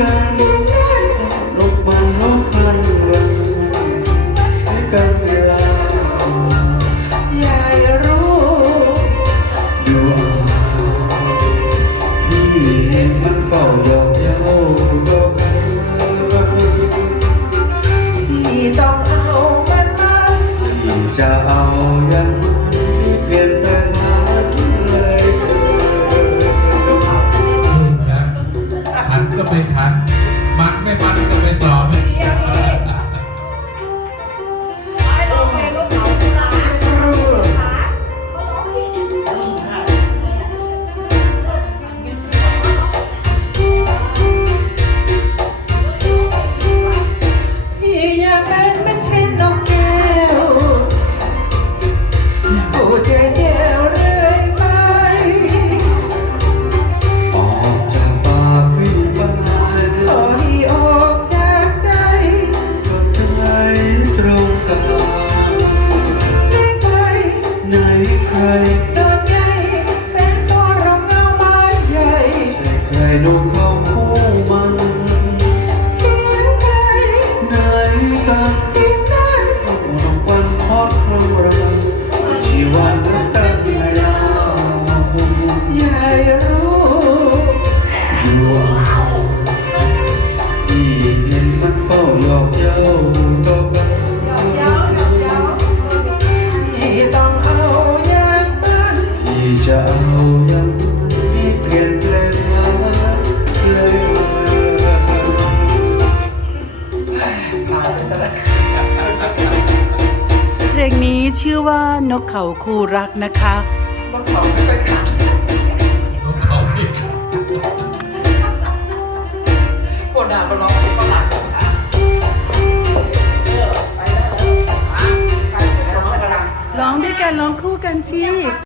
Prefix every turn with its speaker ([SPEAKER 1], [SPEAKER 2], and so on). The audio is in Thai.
[SPEAKER 1] comes. ก็เป็นชัด
[SPEAKER 2] ที่
[SPEAKER 1] จะเอายังไม่เปลี่ยนแปลงเลยเพ
[SPEAKER 3] ลงนี้
[SPEAKER 2] ชื่อว่า
[SPEAKER 1] น
[SPEAKER 2] กเขา
[SPEAKER 1] คู่
[SPEAKER 2] รั
[SPEAKER 1] กนะคะนกเขา
[SPEAKER 2] ไม่
[SPEAKER 1] ค่อน
[SPEAKER 4] กเขา
[SPEAKER 2] ไม่ขาดปวดาบร้องห้ฟัง
[SPEAKER 4] ร้องด้วยกันร้องคู่กันสิ